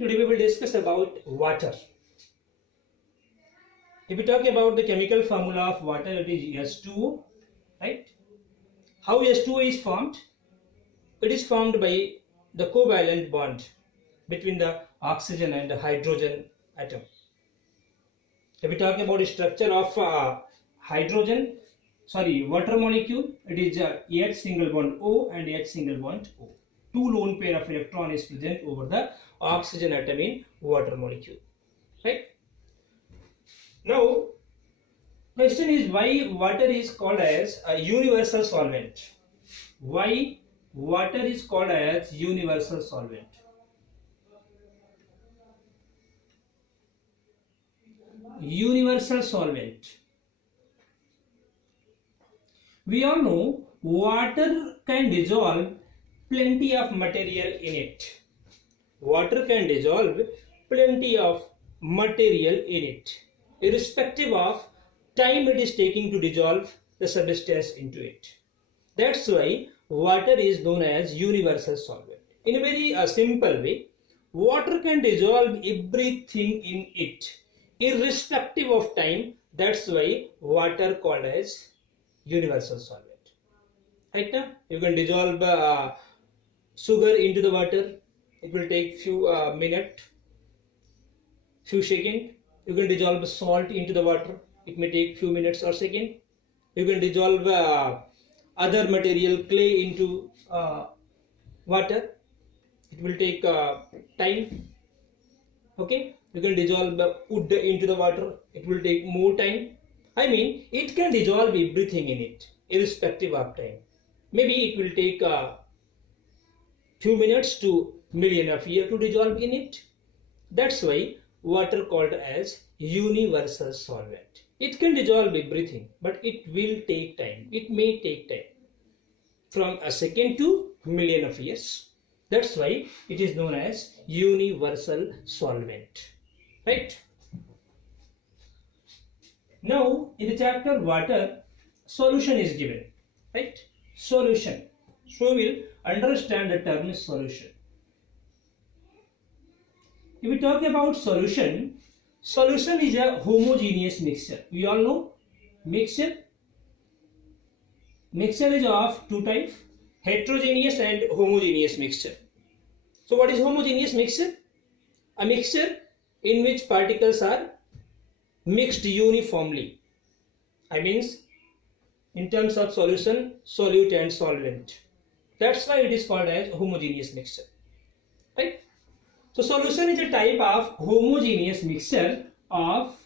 today we will discuss about water. If we talk about the chemical formula of water, it is H2O, right? How H2O is formed? It is formed by the covalent bond between the oxygen and the hydrogen atom. If we talk about the structure of water molecule, it is H single bond O and H single bond O. Two lone pair of electron is present over the oxygen atom in water molecule, right? Now, question is why water is called as a universal solvent. Why water is called as universal solvent? Universal solvent. We all know water can dissolve plenty of material in it. Water can dissolve plenty of material in it, irrespective of time it is taking to dissolve the substance into it. That's why water is known as universal solvent. In a very simple way, water can dissolve everything in it, irrespective of time. That's why water called as universal solvent. Right now, you can dissolve sugar into the water. It will take few minutes, few seconds. You can dissolve salt into the water. It may take few minutes or second. You can dissolve other material, clay, into water. It will take time. Okay. You can dissolve wood into the water. It will take more time. I mean, it can dissolve everything in it, irrespective of time. Maybe it will take few minutes to million of years to dissolve in it. That's why water called as universal solvent. It can dissolve everything, but it will take time. It may take time from a second to million of years. That's why it is known as universal solvent, right? Now in the chapter water, solution is given, right? Solution. So we will understand the term solution. If we talk about solution, solution is a homogeneous mixture. We all know mixture. Mixture is of two types, heterogeneous and homogeneous mixture. So what is homogeneous mixture? A mixture in which particles are mixed uniformly. I means in terms of solution, solute and solvent. That's why it is called as homogeneous mixture, right? So solution is a type of homogeneous mixture of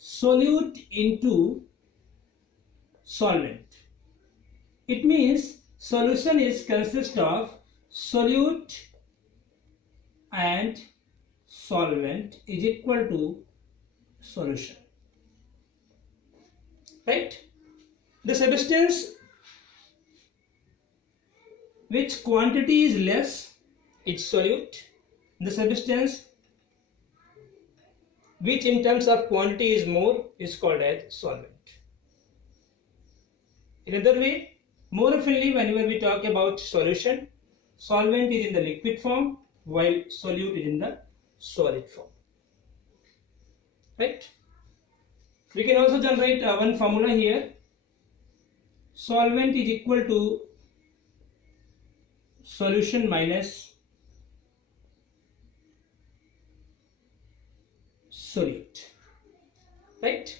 solute into solvent. It means solution is consist of solute and solvent is equal to solution, right? The substance which quantity is less, it's solute. The substance which in terms of quantity is more is called as solvent. In other way, more oftenly whenever we talk about solution, solvent is in the liquid form while solute is in the solid form, right? We can also generate one formula here. Solvent is equal to solution minus solute, right?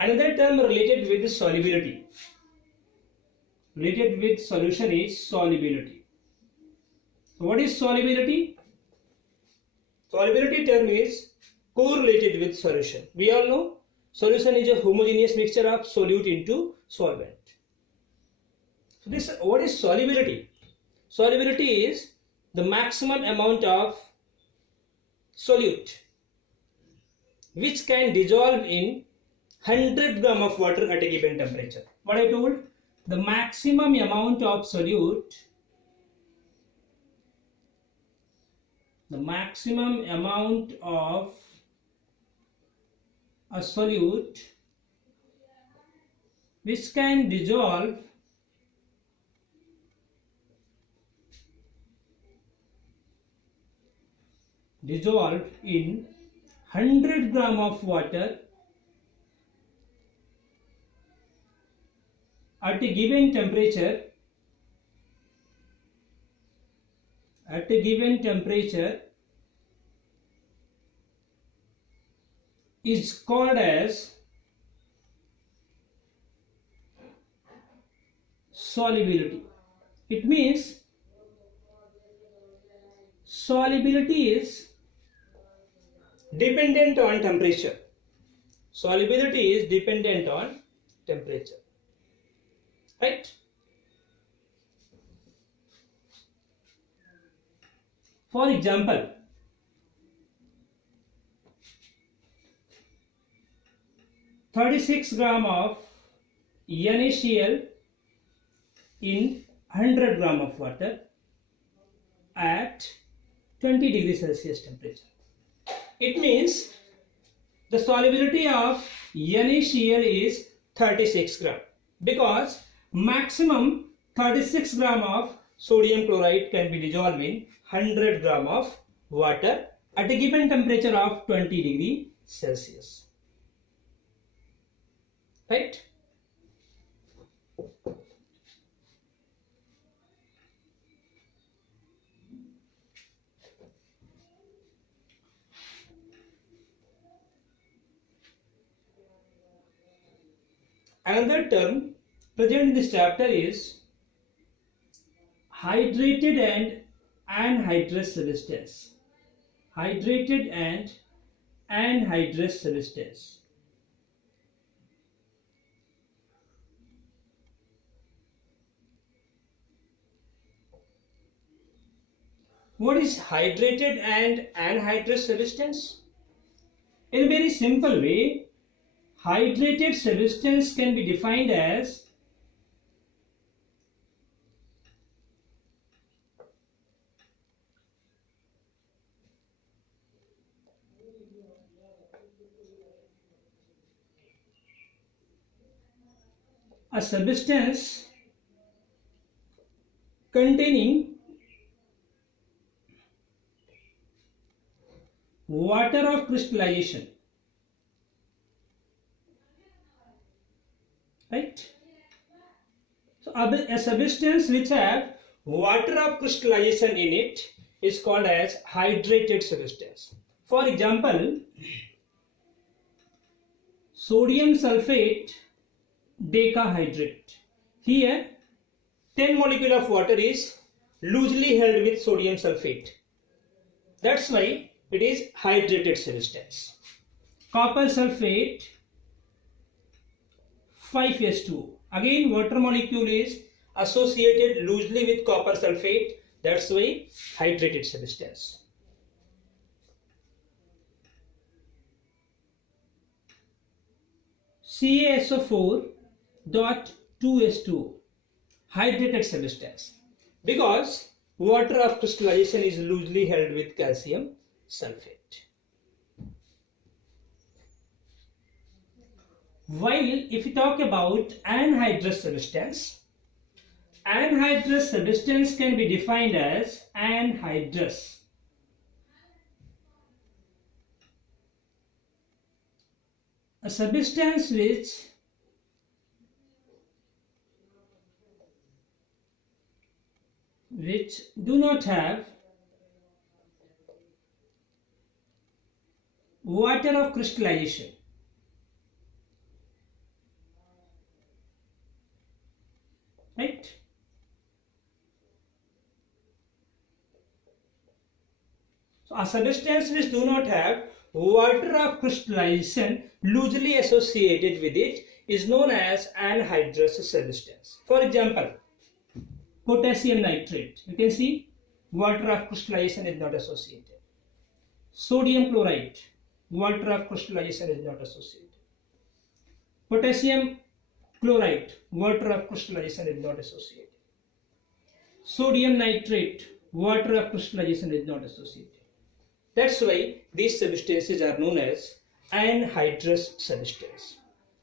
Another term related with solubility, related with solution is solubility. So what is solubility? Solubility term is correlated with solution. We all know solution is a homogeneous mixture of solute into solvent. So this, what is solubility? Solubility is the maximum amount of solute which can dissolve in 100 gram of water at a given temperature. What I told, the maximum amount of solute, the maximum amount of a solute which can dissolve in 100 gram of water at a given temperature is called as solubility. It means solubility is dependent on temperature. Solubility is dependent on temperature. Right? For example, (36 gram of NaCl in 100 gram of water at 20 degrees Celsius temperature. It means the solubility of NaCl is 36 gram because maximum 36 gram of sodium chloride can be dissolved in 100 gram of water at a given temperature of 20 degrees Celsius. Right? Another term present in this chapter is hydrated and anhydrous substance. Hydrated and anhydrous substance. What is hydrated and anhydrous substance? In a very simple way, hydrated substance can be defined as a substance containing water of crystallization. Right? So a substance which have water of crystallization in it is called as hydrated substance. For example, sodium sulfate decahydrate. Here 10 molecule of water is loosely held with sodium sulfate. That's why it is hydrated substance. Copper sulfate 5s2. Again, water molecule is associated loosely with copper sulfate. That's why hydrated substance. CaSO4.2s2. Hydrated substance. Because water of crystallization is loosely held with calcium sulfate. While if we talk about anhydrous substance can be defined as anhydrous. A substance which do not have water of crystallization. Right? So a substance which do not have water of crystallization loosely associated with it is known as anhydrous substance. For example, potassium nitrate. You can see water of crystallization is not associated. Sodium chloride, water of crystallization is not associated. Potassium chloride, water of crystallization is not associated. Sodium nitrate, water of crystallization is not associated. That's why these substances are known as anhydrous substance.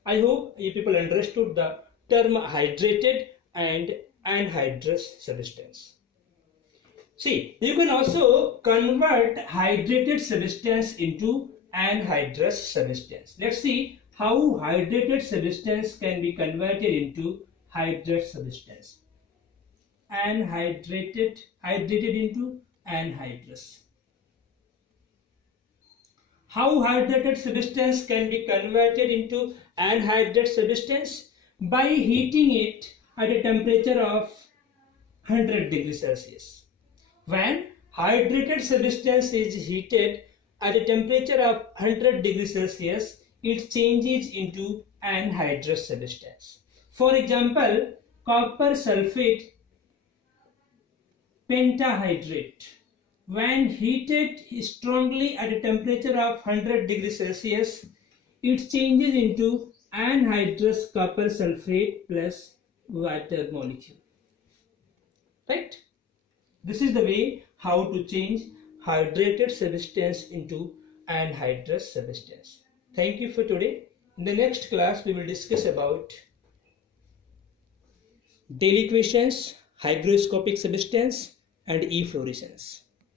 I hope you people understood the term hydrated and anhydrous substance. See, you can also convert hydrated substance into anhydrous substance. Let's see how hydrated substance can be converted into hydrated substance. Hydrated into anhydrous. How hydrated substance can be converted into anhydrous substance? By heating it at a temperature of 100 degrees Celsius. When hydrated substance is heated at a temperature of 100 degrees Celsius, it changes into anhydrous substance. For example, copper sulfate pentahydrate. When heated strongly at a temperature of 100 degrees Celsius, it changes into anhydrous copper sulfate plus water molecule. Right? This is the way how to change hydrated substance into anhydrous substance. Thank you for today. In the next class, we will discuss about daily equations, hygroscopic substance, and efflorescence.